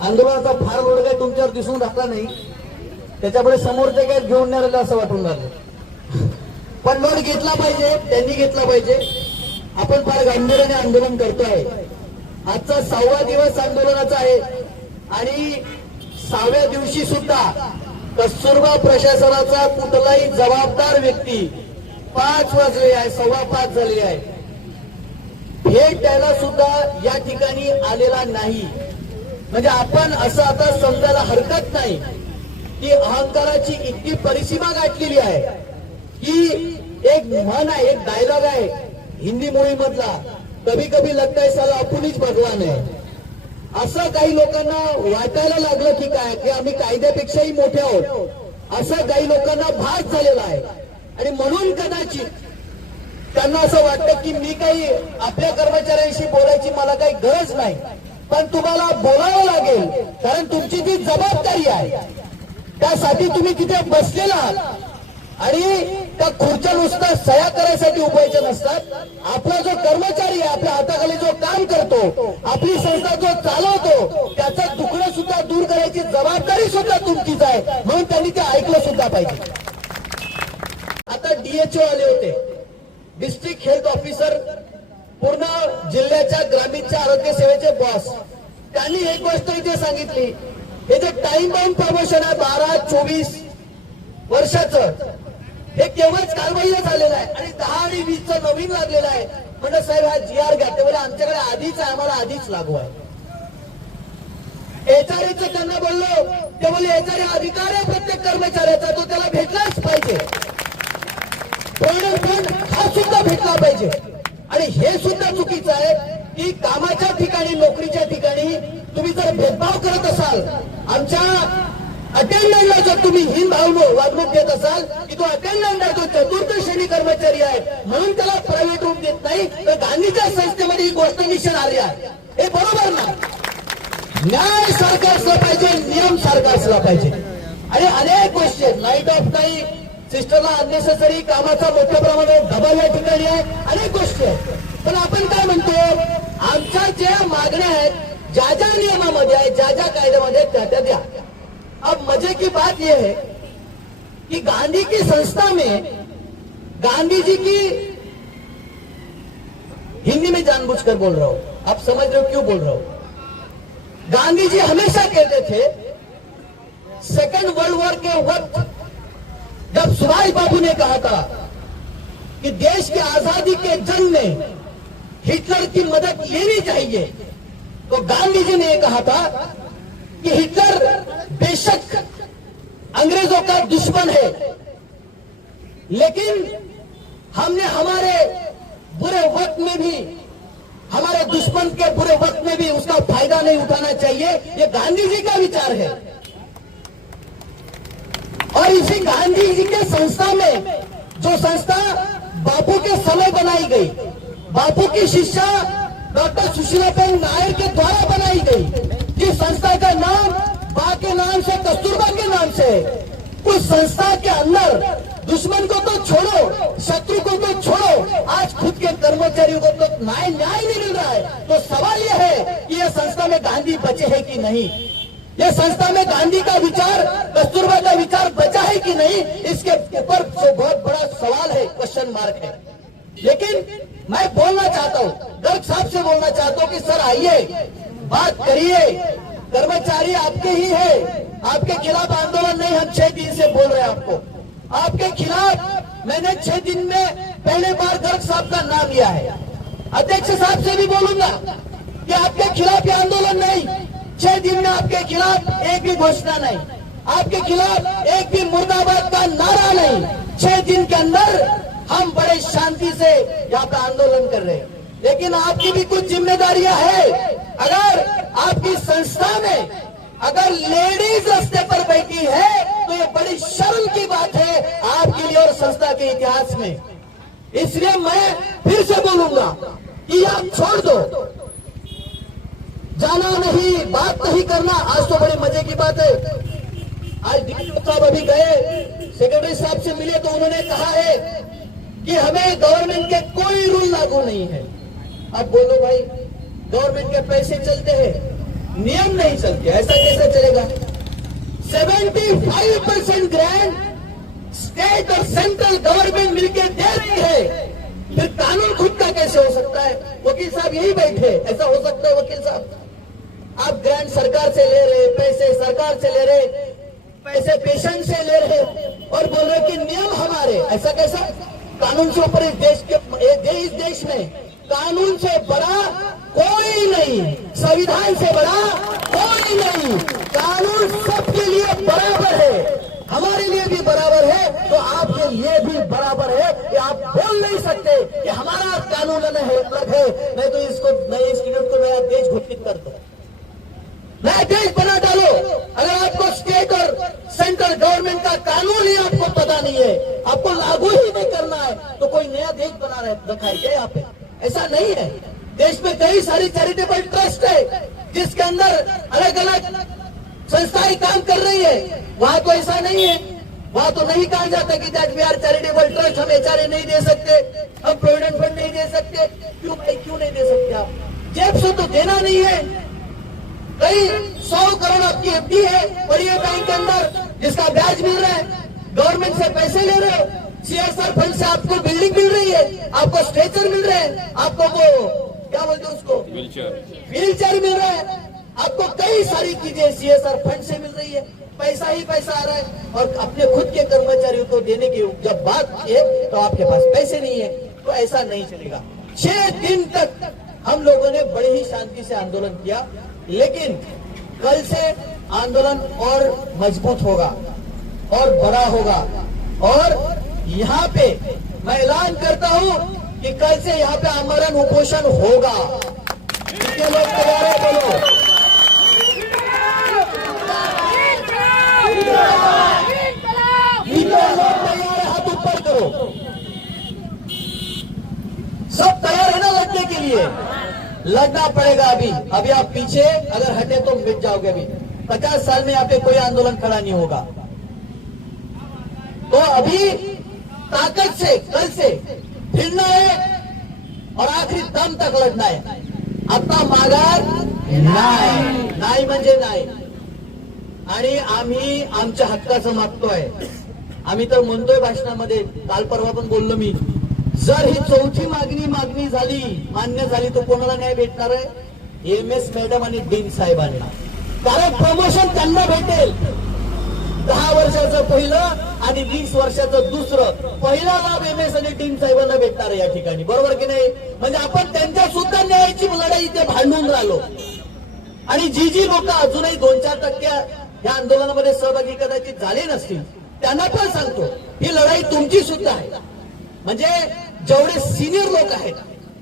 आंदोलनाचा फार लोड काही तुमच्यावर दिसून राहिला नाही, त्याच्यापुढे समोरचे काय घेऊन नाही राहिले असं वाटून राहिलं. पण लोड घेतला पाहिजे, त्यांनी घेतला पाहिजे. आपण फार गांभीर्याने आंदोलन करतोय. आजचा 6वा दिवस आंदोलनाचा आहे आणि 6व्या दिवशी सुद्धा कस्तुरबा प्रशासनाचा कुठलाही जबाबदार व्यक्ती 5 वाजले आहे, 5:15 झाले आहे, भेट द्यायला सुद्धा या ठिकाणी आलेला नाही. म्हणजे आपण असं आता समजायला हरकत नाही की अहंकाराची इतकी परिसीमा गाठलेली आहे की एक म्हण आहे, एक डायलॉग आहे हिंदी मूवी मधला, कभी कभी लगता है साला आपणच भगवान आहे. असं काही लोकांना वाटायला लागलं की काय की आम्ही कायद्यापेक्षाही मोठे आहोत, असं काही लोकांना भास झालेला आहे. आणि म्हणून कदाचित त्यांना असं वाटतं की मी काही आपल्या कर्मचाऱ्यांशी बोलायची मला काही गरज नाही, पण तुम्हाला बोलावं लागेल, कारण तुमची जी जबाबदारी आहे त्यासाठी तुम्ही तिथे बसलेला आहात. आणि त्या खुर्च्या नुसता सह्या करायसाठी उभायच्या नसतात. आपला जो कर्मचारी आहे, आपल्या हाताखाली जो काम करतो, आपली संस्था जो चालवतो, त्याचं दुखणं सुद्धा दूर करायची जबाबदारी सुद्धा तुमचीच आहे. म्हणून त्यांनी ते ऐकलं सुद्धा पाहिजे. आता DHO आले होते, डिस्ट्रिक्ट हेल्थ ऑफिसर, पूर्ण जिल्ह्याच्या ग्रामीणच्या आरोग्य सेवेचे बॉस. त्यांनी एक गोष्ट इथे सांगितली, हे जे टाइम बाउंड प्रमोशन आहे 12-24 वर्षाचं, हे केवळच कारवाईला झालेलं आहे आणि 10 आणि 20चं नवीन लागलेलं आहे. म्हणजे साहेब हा GR घ्या, ते बोले आमच्याकडे आधीच आहे, आम्हाला आधीच लागू आहे. HRAचं त्यांना बोललो, ते बोले HRA अधिकार आहे प्रत्येक कर्मचाऱ्याचा, तो त्याला भेटलाच पाहिजे. पण हा सुद्धा भेटला पाहिजे. आणि हे सुद्धा चुकीचं आहे की कामाच्या ठिकाणी, नोकरीच्या ठिकाणी तुम्ही जर भेदभाव करत असाल, आमच्या अटेंडंटला जर तुम्ही हीन वागणूक देत असाल की तो अटेंडंट आहे, तो चतुर्थ श्रेणी कर्मचारी आहे म्हणून त्याला प्रायव्हेट रूम देत नाही, तर गांधीच्या संस्थेमध्ये ही गोष्ट निश्चित आली आहे. हे बरोबर नाही. न्याय सारखा असला पाहिजे, नियम सारखा असला पाहिजे. आणि अनेक गोष्टी आहेत. नाईट ऑफ नाही, सिस्टरला अननेसेसरी कामाचा मोठ्या प्रमाणात दबाव या ठिकाणी आहे, अनेक गोष्टी आहेत. पण आपण काय म्हणतो, आमच्या ज्या मागण्या आहेत, ज्या ज्या नियमामध्ये आहेत, ज्या ज्या कायद्यामध्ये त्या त्या द्या. अब मजे की बात यह है कि गांधी की संस्था में गांधी जी की, हिंदी में जानबूझकर बोल रहा हूं, आप समझ रहे हो क्यों बोल रहा हूं. गांधी जी हमेशा कहते थे, सेकेंड वर्ल्ड वॉर के वक्त जब सुभाष बाबू ने कहा था कि देश की आजादी के जंग में हिटलर की मदद लेनी चाहिए, तो गांधी जी ने यह कहा था कि हिटलर बेशक अंग्रेजों का दुश्मन है, लेकिन हमने हमारे बुरे वक्त में भी, हमारे दुश्मन के बुरे वक्त में भी उसका फायदा नहीं उठाना चाहिए. ये गांधी जी का विचार है. और इसी गांधी जी के संस्था में, जो संस्था बापू के समय बनाई गई, बापू की शिष्या डॉक्टर सुशीलाबेन नायर के द्वारा बनाई गई, जिस संस्था का नाम बा के नाम से, कस्तूरबा के नाम से, उस संस्था के अंदर दुश्मन को तो छोड़ो, शत्रु को तो छोड़ो, आज खुद के कर्मचारियों को तो न्याय नहीं मिल रहा है. तो सवाल यह है कि यह संस्था में गांधी बचे है कि नहीं, यह संस्था में गांधी का विचार, कस्तूरबा का विचार बचा है कि नहीं, इसके ऊपर तो बहुत बड़ा सवाल है, क्वेश्चन मार्क है. लेकिन मैं बोलना चाहता हूं, गर्ग साहब से बोलना चाहता हूं कि सर आइए, बात करिए, कर्मचारी आपके ही है, आपके खिलाफ आंदोलन नहीं, हम 6 दिन से बोल रहे हैं आपको, आपके खिलाफ मैंने 6 दिन में पहले बार गर्ग साहब का नाम लिया है. अध्यक्ष साहब से भी बोलूंगा कि आपके खिलाफ ये आंदोलन नहीं, 6 दिन में आपके खिलाफ एक भी घोषणा नहीं, आपके खिलाफ एक भी मुर्दाबाद का नारा नहीं. 6 दिन के अंदर हम बड़े शांति से यहाँ पे आंदोलन कर रहे हैं. लेकिन आपकी भी कुछ जिम्मेदारियां है. अगर आपकी संस्था में अगर लेडीज रास्ते पर बैठी है तो ये बड़ी शर्म की बात है आपके लिए और संस्था के इतिहास में. इसलिए मैं फिर से बोलूंगा कि आप छोड़ दो, जाना नहीं, बात नहीं करना. आज तो बड़े मजे की बात है, आज DPO साहब अभी गए, सेक्रेटरी साहब से मिले तो उन्होंने कहा है कि हमें गवर्नमेंट के कोई रूल लागू नहीं है. अब बोलो भाई, गवर्नमेंट के पैसे चलते हैं, नियम नहीं चलते, ऐसा कैसा चलेगा? 75% ग्रांट स्टेट और सेंट्रल गवर्नमेंट मिलकर दे रही है, फिर कानून खुद का कैसे हो सकता है? वकील साहब यही बैठे, ऐसा हो सकता है वकील साहब? आप ग्रांट सरकार से ले रहे, पैसे सरकार से ले रहे, पैसे पेशेंट से ले रहे और बोल रहे कि नियम हमारे, ऐसा कैसा? कानून से ऊपर इस देश में कानून से बड़ा कोई नहीं, संविधान से बड़ा कोई नहीं। कानून सबके लिए बराबर है, हमारे लिए भी बराबर है, तो आपके लिए भी बराबर है। कि आप बोल नहीं सकते कि हमारा कानून अलग है, नहीं तो इसको नए इंस्टीट्यूट को नया देश घोषित कर दो, नया देश बना डालो। अगर आपको स्टेट और सेंट्रल गवर्नमेंट का कानून ही आपको पता नहीं है, आपको लागू ही नहीं करना है, तो कोई नया देश बना रखा है क्या यहाँ पे? ऐसा नहीं है। देश में कई सारी चैरिटेबल ट्रस्ट है जिसके अंदर अलग अलग संस्थाएं काम कर रही है। वहां तो ऐसा नहीं है, वहां तो नहीं कहा जाता कि that we are charitable trust, हम एचआरए नहीं दे सकते, हम प्रोविडेंट फंड नहीं दे सकते। क्यों भाई, क्यों नहीं दे सकते आप? जेब से तो देना नहीं है। कई 100 करोड़ आपकी एफडी है और ये बैंक के अंदर जिसका ब्याज मिल रहा है, गवर्नमेंट से पैसे ले रहे हो, सीएसआर फंड से आपको बिल्डिंग मिल रही है, आपको स्ट्रेचर मिल रहे हैं, आपको वो क्या बोलते हैं उसको, व्हीलचेयर मिल रहा है, आपको कई सारी चीजें सीएसआर फंड से मिल रही है, पैसा ही पैसा आ रहा है। और अपने खुद के कर्मचारियों को देने की जब बात है तो आपके पास पैसे नहीं है, तो ऐसा नहीं चलेगा। 6 दिन तक हम लोगों ने बड़ी ही शांति से आंदोलन किया, लेकिन कल से आंदोलन और मजबूत होगा और बड़ा होगा। और यहाँ पे मैं ऐलान करता हूँ कि कल से यहाँ पे आमरण उपोषण होगा। कितने लोग तैयार है? बोलो। कितने लोग तैयार है? हाथ ऊपर करो। सब तैयार है ना लड़ने के लिए? लड़ना पड़ेगा। अभी आप पीछे अगर हटे तो मिट जाओगे। अभी 50 साल में यहाँ पे कोई आंदोलन खड़ा नहीं होगा। तो अभी ताकत से कल से फिरना है और आखिरी दम तक लढना आहे. आता माघार नाही म्हणजे नाही. आणि आम्ही आमच्या हक्काचं मागतोय. आम्ही तर म्हणतोय भाषणामध्ये, काल परवा पण बोललो मी, जर ही चौथी मागणी झाली, मान्य झाली, तर कोणाला न्याय भेटणार आहे? एमएस मॅडम आणि डीन साहेबांना. कारण प्रमोशन त्यांना भेटेल. 10 वर्षाचं पहिलं आणि 20 वर्षाचं दुसरं. पहिला लाभ एमएस आणि डीन साहेबांना भेटणार आहे या ठिकाणी. बरोबर की नाही? म्हणजे आपण त्यांच्या सुद्धा न्यायाची लढाई इथे भांडून राहिलो. आणि जी लोक अजूनही 2-4% या आंदोलनामध्ये सहभागी कदाचित झाले नसतील, त्यांना पण सांगतो, ही लढाई तुमची सुद्धा आहे. म्हणजे जेवढे सिनियर लोक आहेत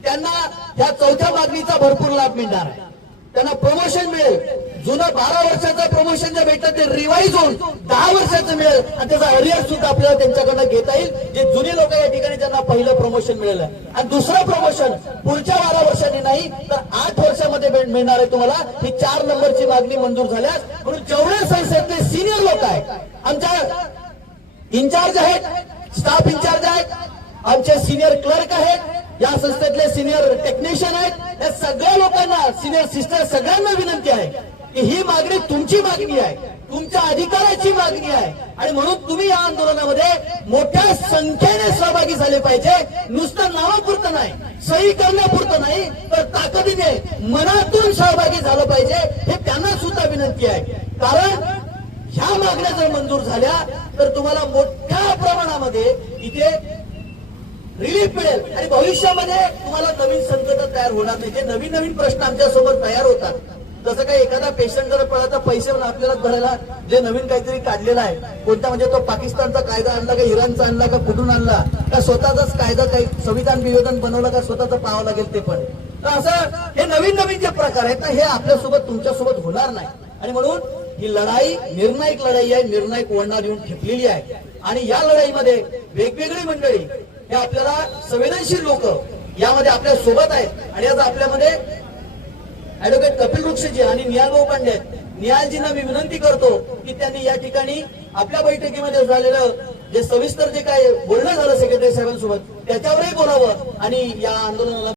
त्यांना या चौथ्या मागणीचा भरपूर लाभ मिळणार आहे. त्यांना प्रमोशन मिळेल. जुनं 12 वर्षाचं प्रमोशन जे भेटतं ते रिवाइज होऊन 10 वर्षाचं मिळेल आणि त्याचा अरियर सुद्धा आपल्याला त्यांच्याकडनं घेता येईल. जे जुने लोक या ठिकाणी ज्यांना पहिलं प्रमोशन मिळेल आणि दुसरं प्रमोशन पुढच्या 12 वर्षांनी नाही तर 8 वर्षामध्ये मिळणार आहे तुम्हाला. ही 4 नंबरची मागणी मंजूर झाल्यास. म्हणून जेवढे संसदेतले सिनियर लोक आहेत, आमच्या इन्चार्ज आहेत, स्टाफ इन्चार्ज आहेत, आमचे सिनियर क्लर्क आहेत, या संस्थेतले सिनियर टेक्निशियन आहेत, या सगळ्या लोकांना, सिनियर सिस्टर सगळ्यांना विनंती आहे की ही मागणी तुमची मागणी आहे, तुमच्या अधिकाराची मागणी आहे. आणि म्हणून तुम्ही या आंदोलनामध्ये मोठ्या संख्येने सहभागी झाले पाहिजे. नुसतं नावापुरतं नाही, सही करण्यापुरतं नाही, तर ताकदीने मनातून सहभागी झालं पाहिजे. हे त्यांना सुद्धा विनंती आहे. कारण ह्या मागण्या जर मंजूर झाल्या तर तुम्हाला मोठ्या प्रमाणामध्ये इथे रिलीफ मिळेल आणि भविष्यामध्ये तुम्हाला नवीन संकट तयार होणार नाही. जे नवीन प्रश्न आमच्या सोबत तयार होतात, जसं काही एखादा पेशंट जर पळाचा पैसे आपल्याला भरायला जे नवीन काहीतरी काढलेला आहे, कोणता म्हणजे तो पाकिस्तानचा कायदा आणला का, इराणचा आणला का, कुठून आणला का, स्वतःचाच कायदा काही संविधान विरोधन बनवलं का, स्वतःचं पाहावं लागेल ते पण. तर असं हे नवीन जे प्रकार आहेत ना, हे आपल्यासोबत तुमच्यासोबत होणार नाही. आणि म्हणून ही लढाई निर्णायक लढाई आहे, निर्णायक वळणावर येऊन ठेपलेली आहे. आणि या लढाईमध्ये वेगवेगळी मंडळी, हे आपल्याला संवेदनशील लोक यामध्ये आपल्या सोबत आहेत. आणि आज आपल्यामध्ये ऍडव्होकेट कपिल वृक्षजी आणि निहाल भाऊ पांडे आहेत. निहालजींना मी विनंती करतो की त्यांनी या ठिकाणी आपल्या बैठकीमध्ये झालेलं जे सविस्तर जे काय बोलणं झालं सेक्रेटरी साहेबांसोबत, त्याच्यावरही बोलावं आणि या आंदोलनाला